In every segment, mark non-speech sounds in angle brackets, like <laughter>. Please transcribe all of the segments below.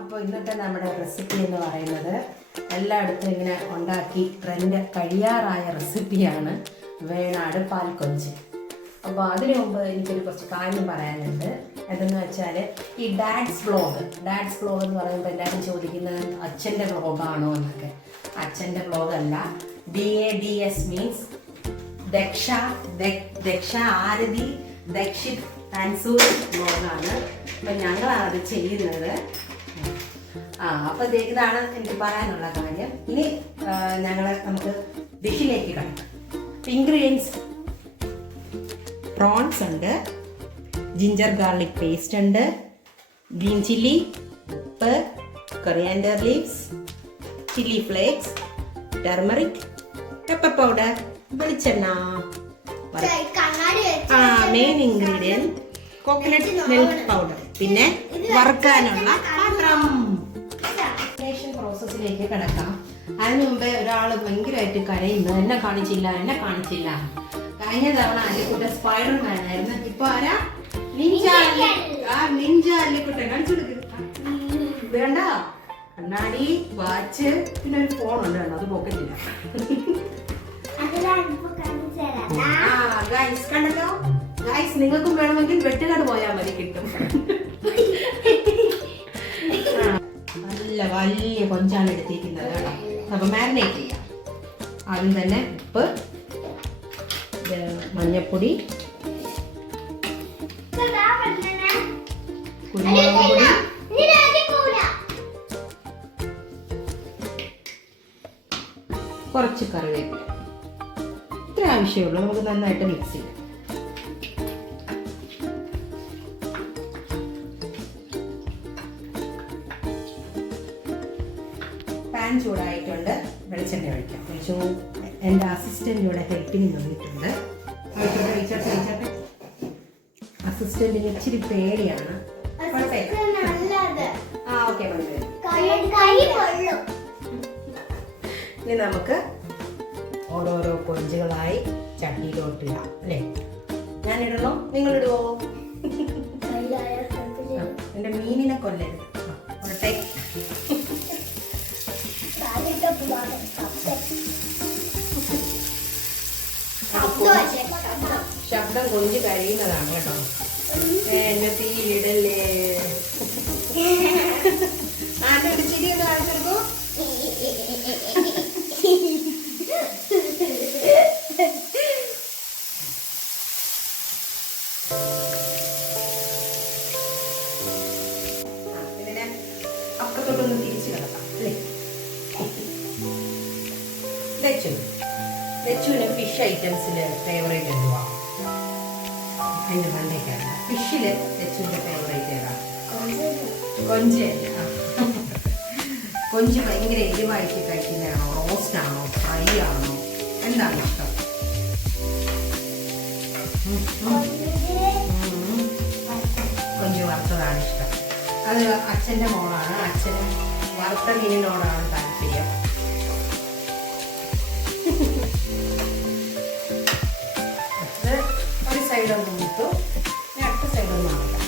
അപ്പോൾ ഇന്നത്തെ നമ്മുടെ റെസിപ്പി എന്ന് പറയുന്നത് എല്ലായിടത്തും ഇങ്ങനെ ഉണ്ടാക്കി ട്രെൻഡ് കഴിയാറായ റെസിപ്പിയാണ് വേണാട് പാൽക്കൊഞ്ച് അപ്പോൾ അതിനു മുമ്പ് എനിക്കൊരു കുറച്ച് കാര്യം പറയാനുണ്ട്. എന്തെന്ന് വെച്ചാൽ ഈ ഡാഡ്സ് ബ്ലോഗ് ഡാഡ്സ് ബ്ലോഗ് എന്ന് പറയുമ്പോൾ എല്ലാവരും ചോദിക്കുന്നത് അച്ഛന്റെ വ്ളോഗാണോ എന്നൊക്കെ. അച്ഛന്റെ വ്ളോഗല്ല D A D S means Daksha Daksha Aarti Dakshit ആൻസൂർ ബ്ലോഗാണ് അപ്പം ഞങ്ങളാണ് അത് ചെയ്യുന്നത്. ആ അപ്പൊ ഇതാണ് എനിക്ക് പറയാനുള്ള കാര്യം. ഇനി ഞങ്ങൾ നമുക്ക് ഡിഷിലേക്ക് കിടക്കാം. ഇൻഗ്രീഡിയൻസ് പ്രോൺസ് ഉണ്ട്. ജിഞ്ചർ ഗാർലിക് പേസ്റ്റ് ഉണ്ട്. ഗ്രീൻ ചില്ലി ഉപ്പ് coriander leaves chilli flakes turmeric pepper powder വെളിച്ചെണ്ണ. ആ main ingredient coconut milk powder പിന്നെ വറുക്കാനുള്ള പാത്രം. പ്രോസസ്സിലേക്ക് കിടക്കാം. അതിന് മുമ്പേ ഒരാൾ ഭയങ്കരമായിട്ട് കരയുന്നു. എന്നെ കാണിച്ചില്ല എന്നെ കാണിച്ചില്ല. കഴിഞ്ഞ തവണ അല്ലിക്കുട്ടൻ സ്പൈഡർ മാനായിരുന്നു ഇപ്പൊ ആരാ? നിഞ്ച ആ നിഞ്ച അല്ലിക്കുട്ട കാണിച്ചു വേണ്ട. കണ്ണാടി വാച്ച് പിന്നെ ഒരു ഫോൺ ഉണ്ട് കേട്ടോ അത് പോക്കറ്റില്ല ഗൈസ് കണ്ടല്ലോ? ഗൈസ് നിങ്ങൾക്കും വേണമെങ്കിൽ വെട്ടുകാട് പോയാൽ മതി കിട്ടും. കൊഞ്ചാണ് എടുത്തിരിക്കുന്നത് കേട്ടോ. അപ്പൊ മാരിനേറ്റ് ചെയ്യാം. ആദ്യം തന്നെ ഉപ്പ് മഞ്ഞപ്പൊടി കുറച്ച് കറിവേപ്പില. ഇത്ര ആവശ്യമുള്ളൂ. നമുക്ക് നന്നായിട്ട് മിക്സ് ചെയ്യാം. പാൻ ചൂടായിട്ടുണ്ട്. വെളിച്ചെണ്ണ ഒഴിക്കാം. വെളിച്ചു എന്റെ അസിസ്റ്റന്റ് ഇവിടെ ഹെൽപ്പിന് വന്നിട്ടുണ്ട് ഒഴിച്ചോട്ടെ ഒഴിച്ചോട്ടെ ഒഴിച്ചോട്ടെ? അസിസ്റ്റന്റിന് ഇച്ചിരി പേടിയാണ്. ആ ഓക്കെ. ഇനി നമുക്ക് ഓരോരോ കൊഞ്ചുകളായി ചട്ടിയിലോട്ട് ഇടാം അല്ലേ? ഞാനിടണോ? നിങ്ങളിടുവോ? എന്റെ മീനിനെ കൊല്ലരുത്. ശബ്ദം കൊഞ്ച് കഴിയുന്നതാണ് കേട്ടോ. എന്നെ തീയിടല്ലേ <laughs> ആരുടെ ഒരു ചിരി ഒന്ന് കാണിച്ചെടുക്കൂ? <laughs> ലച്ചുവിന് ഫിഷ് ഐറ്റംസിൽ ഫേവറേറ്റ് എന്തുവാ അതിന്റെ പണ്ടേക്കാണ് ഫിഷിൽ ലച്ചുവിന്റെ ഫേവറേറ്റ് ഏതാ? കൊഞ്ച്. കൊഞ്ച്. ഭയങ്കര എരിവായിട്ട് കഴിക്കുന്നതാണോ? റോസ്റ്റ് ആണോ? ഫ്രൈ ആണോ? എന്താണ് ഇഷ്ടം. കൊഞ്ച് വറുത്തതാണ് ഇഷ്ടം. അത് അച്ഛന്റെ മോളാണ്. അച്ഛൻ വറുത്ത മീനിനോടാണ് താല്പര്യം. മുട്ടു ഇനി അടുത്ത സൈഡ് ഒന്ന് ആക്കാം.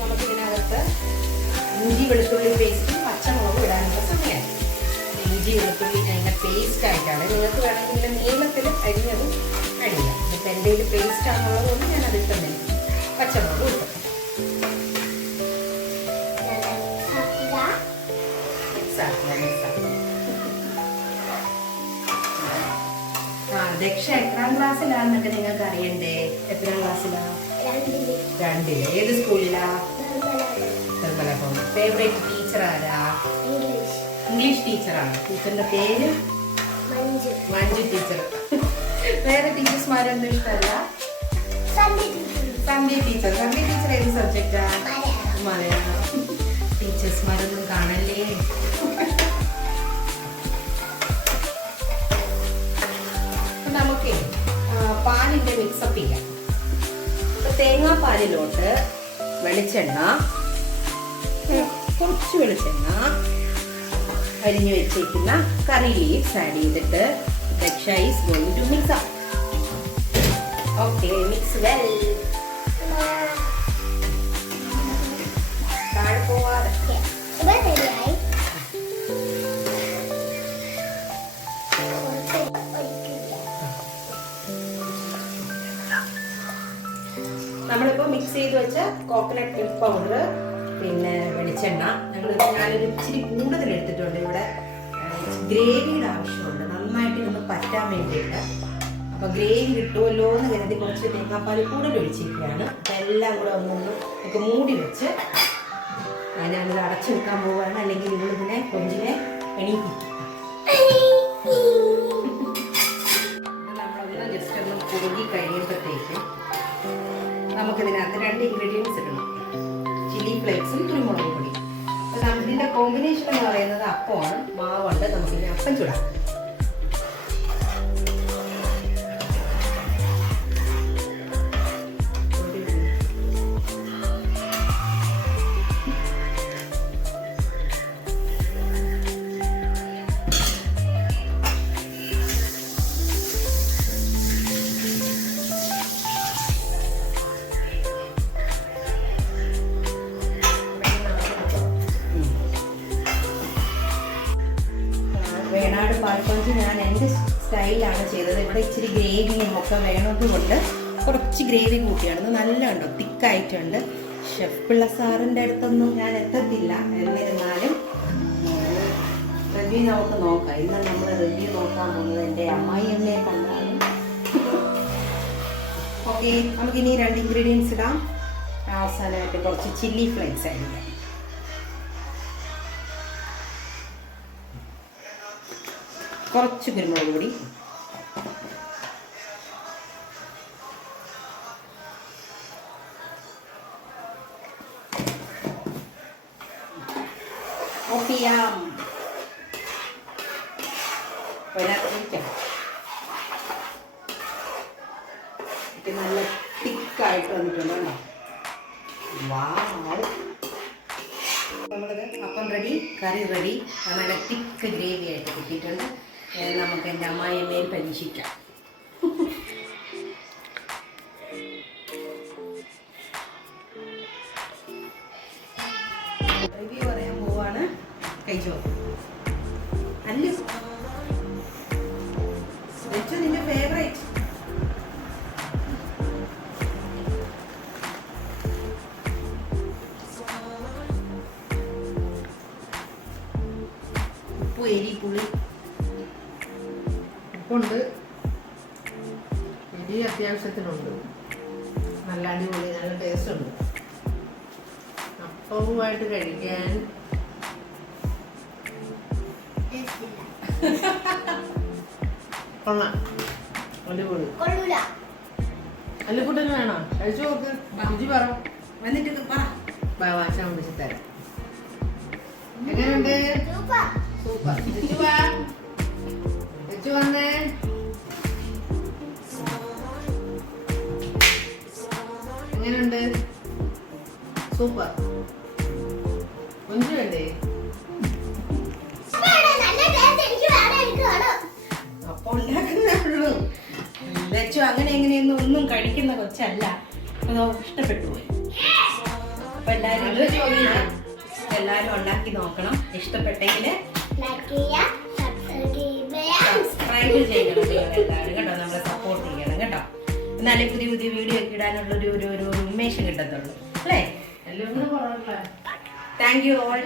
നമുക്ക് ഇതിനകത്ത് ഇഞ്ചി വെളുത്തുള്ളി പേസ്റ്റും പച്ചമുളകും ഇടാനുള്ള സമയമാണ് ഇഞ്ചി വെളുത്തുള്ളി അതിന്റെ പേസ്റ്റ് ആയിട്ടാണ്. നിങ്ങൾക്ക് വേണമെങ്കിൽ നീളത്തിൽ അരിഞ്ഞതും അടിയാം ഇപ്പം എന്റെ പേസ്റ്റ് ആണെന്നുള്ളതുകൊണ്ട് ഞാൻ ഇട്ടുന്നില്ല പച്ചമുളകും ഇട്ടു ക്ലാസ്സിലാന്നൊക്കെ നിങ്ങൾക്ക് അറിയണ്ടേ? എത്ര ക്ലാസ്സിലാ? രണ്ടിൽ. ഏത് സ്കൂളിലാ? ഫേവറേറ്റ് ടീച്ചർ ആരാ? ഇംഗ്ലീഷ്. ടീച്ചറാണ് ടീച്ചറിന്റെ പേര്? മഞ്ജു. ടീച്ചർ. വേറെ ടീച്ചേഴ്സ്മാരൊന്നും ഇഷ്ടമല്ല? സന്ധി ടീച്ചർ. സന്ധ്യ ടീച്ചർ. ഏത് സബ്ജക്റ്റാ. മലയാളം. ടീച്ചേഴ്സ്മാരൊന്നും കാണല്ലേ മിക്സപ്പ് ചെയ്യാം അപ്പൊ തേങ്ങാപ്പാലിലോട്ട് വെളിച്ചെണ്ണ കുറച്ച് വെളിച്ചെണ്ണ അരിഞ്ഞു വെച്ചേക്കുന്ന കറി ലീവ്സ് ആഡ് ചെയ്തിട്ട് Daksha is going to mix up okay mix well നമ്മളിപ്പോൾ മിക്സ് ചെയ്ത് വെച്ച കോക്കനട്ട് മിൽക്ക് പൗഡർ പിന്നെ വെളിച്ചെണ്ണ. ഞങ്ങൾ ഞാനൊരു ഇച്ചിരി കൂടുതൽ എടുത്തിട്ടുണ്ട് ഇവിടെ. ഗ്രേവിയുടെ ആവശ്യമുണ്ട്. നന്നായിട്ട് ഇതൊന്ന് പറ്റാൻ വേണ്ടിയിട്ട്. അപ്പൊ ഗ്രേവി കിട്ടുമല്ലോ എന്ന് കരുതി കുറച്ച് തേങ്ങാപ്പാൽ കൂടുതൽ ഒഴിച്ചിരിക്കുകയാണ്. എല്ലാം കൂടെ ഒന്നൊന്ന് ഒക്കെ മൂടി വെച്ച് ഞാനിത് അടച്ചു വെക്കാൻ പോവുകയാണ്. അല്ലെങ്കിൽ ഇവളിതിനെ കൊഞ്ചിനെ എണീപ്പിക്കും <laughs> നമ്മളൊന്ന് ജസ്റ്റ് ഒന്ന് കുറുകി കഴിയുമ്പോഴത്തേക്ക് നമുക്കിതിനകത്ത് രണ്ട് ഇൻഗ്രീഡിയൻസ് ഇടണം. ചില്ലി ഫ്ലേക്സും കുരുമുളക് പൊടി. അപ്പം നമുക്കിതിന്റെ കോമ്പിനേഷൻ എന്ന് പറയുന്നത് അപ്പമാണ് മാവുണ്ട് നമുക്കിതിന് അപ്പം ചുടാം. വേണാട് ഞാൻ എന്റെ സ്റ്റൈലാണ് ചെയ്തത്. ഇവിടെ ഇച്ചിരി ഗ്രേവിയും ഒക്കെ വേണതുകൊണ്ട് കുറച്ച് ഗ്രേവി കൂട്ടിയാണ്. നല്ല ഉണ്ടോ തിക്കായിട്ടുണ്ട്. ഷെഫ് പിള്ള സാറിന്റെ അടുത്തൊന്നും ഞാൻ എത്തത്തില്ല. എന്നിരുന്നാലും റിവ്യൂ നമുക്ക് നോക്കാം. ഇന്ന് നമ്മൾ റിവ്യൂ നോക്കാൻ പോകുന്നത് എന്റെ അമ്മായി അമ്മയെ കണ്ടാണ്. ഓക്കെ നമുക്കിനി രണ്ട് ഇൻഗ്രീഡിയൻസ് ഇടാം. അവസാനമായിട്ട് കുറച്ച് ചില്ലി ഫ്ലേക്സ് ആയിരിക്കാം. കുറച്ച് കുരുമുളക് പൊടി. ഓഫ് ചെയ്യാം നല്ല തിക്കായിട്ട് വന്നിട്ടുണ്ട് കേട്ടോ. വാവ്. നമ്മളിത് അപ്പം റെഡി കറി റെഡി നല്ല തിക്ക് ഗ്രേവി ആയിട്ട് കിട്ടിയിട്ടുണ്ട്. നമുക്ക് എന്റെ അമ്മായിയമ്മയും പരീക്ഷിക്കാം അത്യാവശ്യത്തിനുണ്ട് നല്ല അടിപൊളി നല്ല ടേസ്റ്റ് ഉണ്ട് അപ്പവുമായിട്ട് കഴിക്കാൻ കൊള്ളാം. അടിപൊളി. അല്ലിക്കുട്ടന് വേണോ? കഴിച്ചു നോക്ക്. രുചി പറ. വന്നിട്ട് വാശാൻ വിളിച്ച് തരാം. എങ്ങനെയുണ്ട്? സൂപ്പർ. സൂപ്പർ. വന്നേ. സൂപ്പർ. കുഞ്ചു വേണ്ടേ? അപ്പോൾ ഉണ്ടാക്കുന്നേ ഉള്ളൂ. ലച്ചു അങ്ങനെ എങ്ങനെയൊന്നും ഒന്നും കഴിക്കുന്ന കൊച്ചല്ല. അതോ ഇഷ്ടപ്പെട്ടു പോയി. അപ്പൊ എല്ലാരും. എല്ലാരും ഉണ്ടാക്കി നോക്കണം. ഇഷ്ടപ്പെട്ടെങ്കിൽ സബ്സ്ക്രൈബ് ചെയ്യണം എല്ലാവരും കേട്ടോ. നമ്മളെ സപ്പോർട്ട് ചെയ്യണം കേട്ടോ. എന്നാലേ പുതിയ പുതിയ വീഡിയോ ഒക്കെ ഇടാനുള്ള ഒരു ഒരു ഉന്മേഷം കിട്ടത്തുള്ളൂ. അല്ലേ? Thank you all